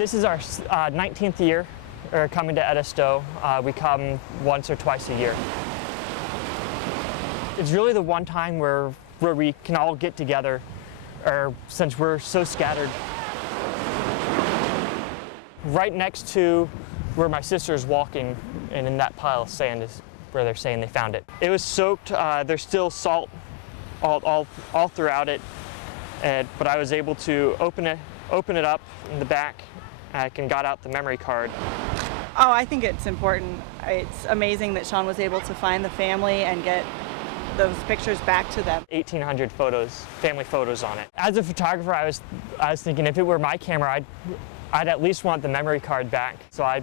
This is our 19th year coming to Edisto. We come once or twice a year. It's really the one time where we can all get together, since we're so scattered. Right next to where my sister's walking, and in that pile of sand is where they're saying they found it. It was soaked. There's still salt all throughout it, but I was able to open it up in the back and got out the memory card. Oh, I think it's important. It's amazing that Sean was able to find the family and get those pictures back to them. 1,800 photos, family photos on it. As a photographer, I was thinking if it were my camera, I'd at least want the memory card back. So I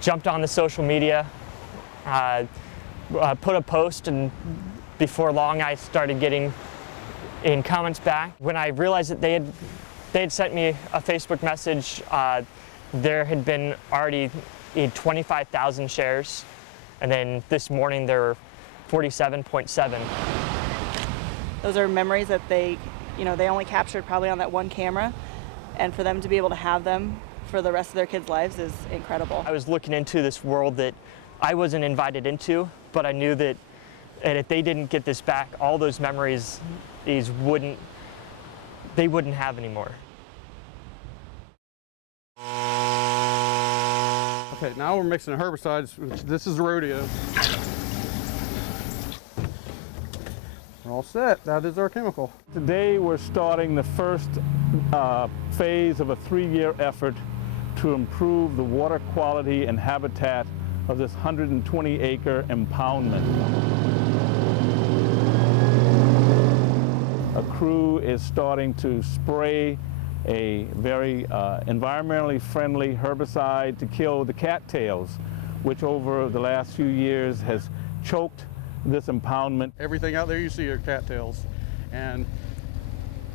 jumped on the social media, put a post, and before long I started getting in comments back. When I realized that they had sent me a Facebook message, there had been already 25,000 shares, and then this morning there were 47.7. Those are memories that they only captured probably on that one camera, and for them to be able to have them for the rest of their kids' lives is incredible. I was looking into this world that I wasn't invited into, but I knew that if they didn't get this back, all those memories they wouldn't have anymore. Okay, now we're mixing herbicides. This is rodeo. We're all set. That is our chemical. Today we're starting the first phase of a 3-year effort to improve the water quality and habitat of this 120-acre impoundment. A crew is starting to spray a very environmentally friendly herbicide to kill the cattails, which over the last few years has choked this impoundment. Everything out there you see are cattails, and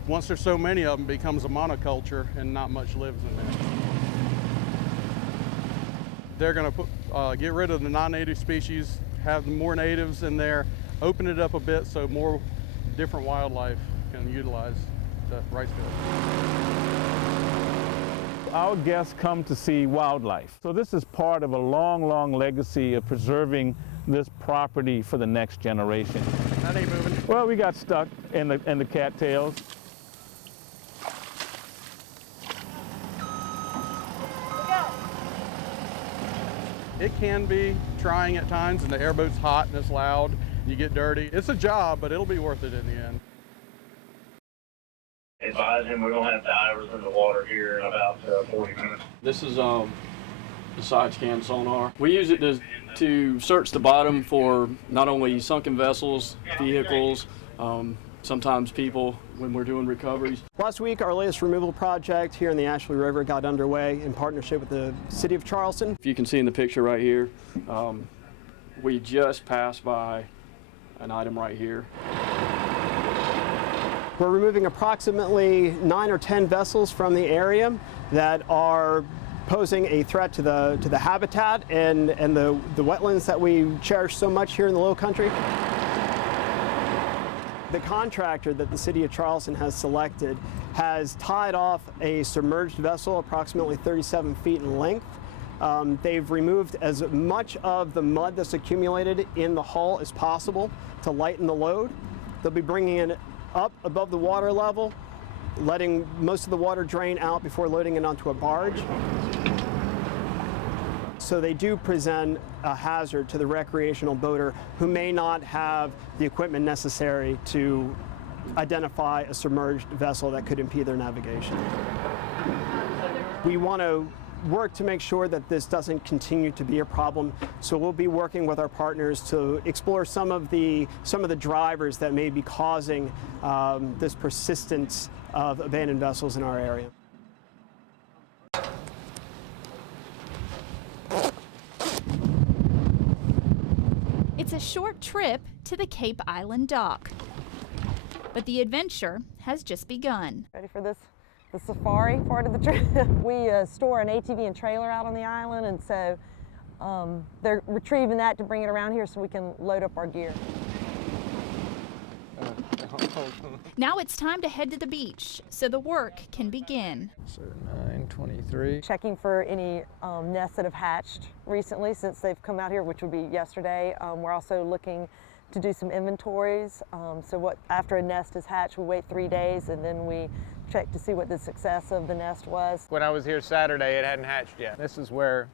once there's so many of them, it becomes a monoculture and not much lives in there. They're going to get rid of the non-native species, have more natives in there, open it up a bit so more different wildlife can utilize the rice field. Our guests come to see wildlife. So this is part of a long, long legacy of preserving this property for the next generation. That ain't moving. Well, we got stuck in the cattails. It can be trying at times, and the airboat's hot and it's loud, you get dirty. It's a job, but it'll be worth it in the end. Advise him we're gonna have divers in the water here in about 40 minutes. This is the side scan sonar. We use it to search the bottom for not only sunken vessels, vehicles, sometimes people when we're doing recoveries. Last week, our latest removal project here in the Ashley River got underway in partnership with the City of Charleston. If you can see in the picture right here, we just passed by an item right here. We're removing approximately 9 or 10 vessels from the area that are posing a threat to the habitat and the wetlands that we cherish so much here in the Low Country. The contractor that the City of Charleston has selected has tied off a submerged vessel approximately 37 feet in length. They've removed as much of the mud that's accumulated in the hull as possible to lighten the load. They'll be bringing it up above the water level, letting most of the water drain out before loading it onto a barge. So they do present a hazard to the recreational boater who may not have the equipment necessary to identify a submerged vessel that could impede their navigation. We want to work to make sure that this doesn't continue to be a problem, so we'll be working with our partners to explore some of the drivers that may be causing this persistence of abandoned vessels in our area. It's a short trip to the Cape Island dock, but the adventure has just begun. Ready for this? The safari part of the trip. We store an ATV and trailer out on the island, and so they're retrieving that to bring it around here so we can load up our gear. Now it's time to head to the beach so the work can begin. So 9:23. Checking for any nests that have hatched recently since they've come out here, which would be yesterday. We're also looking to do some inventories. After a nest is hatched, we wait 3 days and then we check to see what the success of the nest was. When I was here Saturday, it hadn't hatched yet. This is where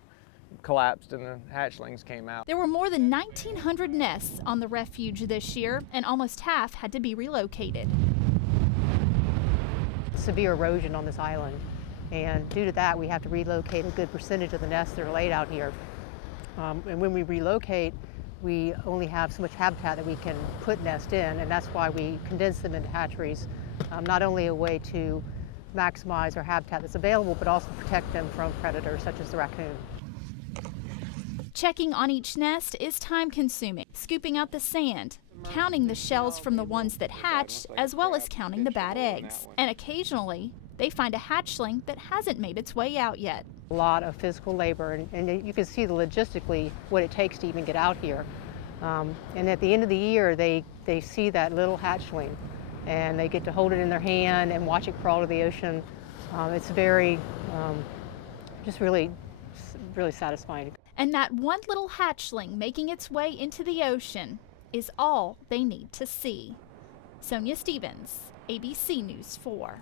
it collapsed and the hatchlings came out. There were more than 1,900 nests on the refuge this year, and almost half had to be relocated. Severe erosion on this island, and due to that we have to relocate a good percentage of the nests that are laid out here. And when we relocate, we only have so much habitat that we can put nests in, and that's why we condense them into hatcheries. Not only a way to maximize our habitat that's available, but also protect them from predators such as the raccoon. Checking on each nest is time-consuming, scooping out the sand, counting the shells from the ones that hatched, as well as counting the bad eggs. And occasionally, they find a hatchling that hasn't made its way out yet. A lot of physical labor, and you can see logistically what it takes to even get out here. And at the end of the year, they see that little hatchling, and they get to hold it in their hand and watch it crawl to the ocean. It's very, just really satisfying. And that one little hatchling making its way into the ocean is all they need to see. Sonia Stevens, ABC News 4.